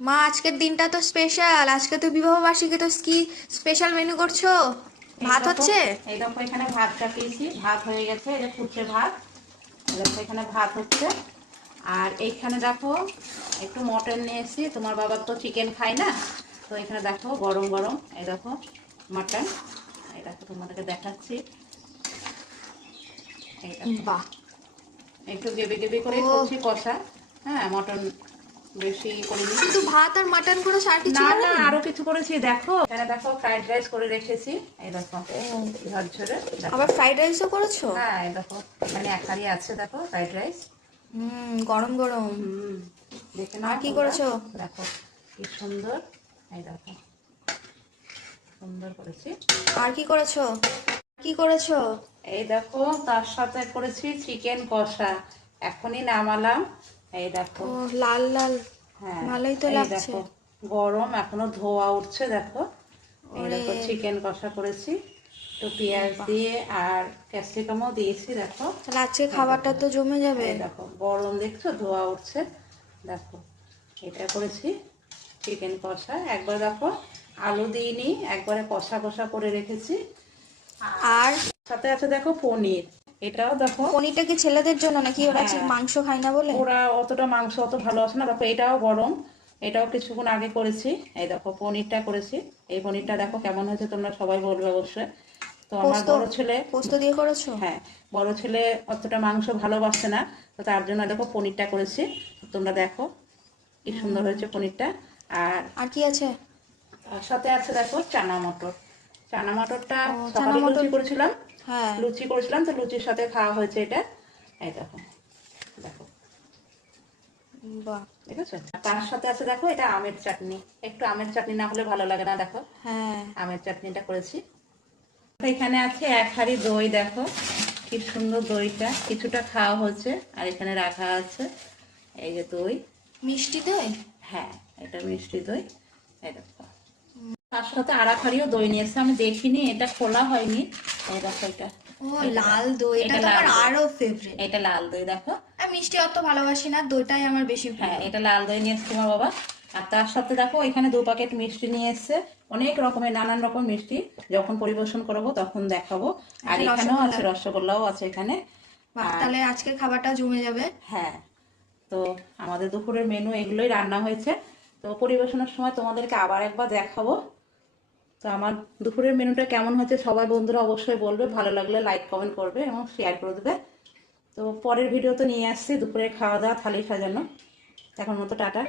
মা আজকের দিনটা তো স্পেশাল, আজকে তো বিবাহ বার্ষিকী, তো কি স্পেশাল মেনু করছো? ভাত হচ্ছে? এই দেখো এখানে ভাত চাপিয়েছি, ভাত হয়ে গেছে, এটা ফুটছে ভাত। এই দেখো এখানে ভাত হচ্ছে। আর এইখানে দেখো একটু মটন নিয়ে এসেছি, তোমার বাবা তো চিকেন খায় না, তো এখানে দেখো গরম গরম এই দেখো মটন। এই দেখো তোমাদেরকে দেখাচ্ছি, এই দেখো বাহ। একটু গেবি গেবি করে ও, করছি কষা। হ্যাঁ, মটন বেশি করিনি। শুধু ভাত আর মাটন করে আর কিছু না না, করোনি? আরো কিছু করেছি দেখো, এখানে দেখো ফ্রাইড রাইস করে রেখেছি। এই দেখো ও, ঝরঝরে দেখো। আবার ফ্রাইড রাইসও করেছো? হ্যাঁ এই দেখো এখানে এক হাঁড়ি আছে দেখো ফ্রাইড রাইস। গরম গরম। হুম, দেখে নাও আর কি তোমরা। করেছো? দেখো কি সুন্দর, এই দেখো সুন্দর করেছি। আর কি করেছো? কি করেছো? এই দেখো তার সাথে করেছি চিকেন কষা, এখনই নামালাম। এই দেখো। ও, লাল লাল। হ্যাঁ, ভালোই তো এই লাগছে। দেখো গরম এখনো ধোয়া উঠছে দেখো। এই ওরে, দেখো চিকেন কষা করেছি, তো পেঁয়াজ বাহ। দিয়ে আর ক্যাপসিকামও দিয়েছি দেখো। তাহলে আজকে এই খাবারটা দেখো, তো জমে যাবে। এই দেখো গরম দেখছো, ধোয়া উঠছে দেখো। এটা করেছি চিকেন কষা। একবার দেখো আলু দিইনি, একবারে কষা কষা করে রেখেছি। আর সাথে আছে দেখো পনির, এটাও দেখো। পনিরটা কি ছেলেদের জন্য নাকি? ওরা হ্যাঁ, মাংস খায় না বলে? ওরা অতটা মাংস অত ভালোবাসে না দেখো। এটাও গরম, এটাও কিছুক্ষণ আগে করেছি। এই দেখো পনিরটা করেছি, এই পনিরটা দেখো কেমন হয়েছে তোমরা সবাই বলবে অবশ্যই। তো আমার পোস্ত? বড় ছেলে, পোস্ত দিয়ে করেছো? হ্যাঁ বড় ছেলে অতটা মাংস ভালোবাসে না, তো তার জন্য দেখো পনিরটা করেছি। তোমরা দেখো কি সুন্দর হয়েছে পনিরটা। আর আর কি আছে? তার সাথে আছে দেখো চানা মটর। চানা মটরটা ও, চানা সকালে মটর। লুচি করেছিলাম, হ্যাঁ। লুচি করেছিলাম তো লুচির সাথে খাওয়া হয়েছে এটা। এই দেখো, দেখো বাহ। ঠিক আছে। তার সাথে আছে দেখো এটা আমের চাটনি, একটু আমের চাটনি না হলে ভালো লাগে না দেখো। হ্যাঁ। আমের চাটনিটা করেছি। এখানে আছে এক হাঁড়ি দই দেখো, কি সুন্দর দইটা, কিছুটা খাওয়া হচ্ছে আর এখানে রাখা আছে। এই যে দই, মিষ্টি দই? হ্যাঁ এটা মিষ্টি দই। এই দেখো তার সাথে আর এক হাঁড়িও দই নিয়ে এসেছে, আমি দেখিনি, এটা খোলা হয়নি। এই দেখো এটা, ও, লাল দই, এটা তো আমার আরো ফেভারিট। এটা লাল দই দেখো। আমি মিষ্টি অত ভালোবাসি না, দইটাই আমার বেশি প্রিয়। হ্যাঁ এটা লাল দই নিয়ে এসছে তোমার বাবা। আর তার সাথে দেখো এখানে 2 প্যাকেট মিষ্টি নিয়ে এসছে, অনেক রকমের নানান রকম মিষ্টি, যখন পরিবেশন করবো তখন দেখাবো। আর একটা এখানেও রসগোল্লা। আছে, রসগোল্লাও আছে এখানে। বাহ, আর তাহলে আজকের খাবারটা জমে যাবে। হ্যাঁ, তো আমাদের দুপুরের মেনু এগুলোই রান্না হয়েছে। তো পরিবেশনের সময় তোমাদেরকে আবার একবার দেখাবো। তো আমার দুপুরের মেনুটা কেমন হয়েছে সবাই বন্ধুরা অবশ্যই বলবে, ভালো লাগলে লাইক কমেন্ট করবে এবং শেয়ার করে দেবে। তো পরের ভিডিও তো নিয়ে আসছি দুপুরে খাওয়া দাওয়া থালি সাজানো। এখন মতো টাটা।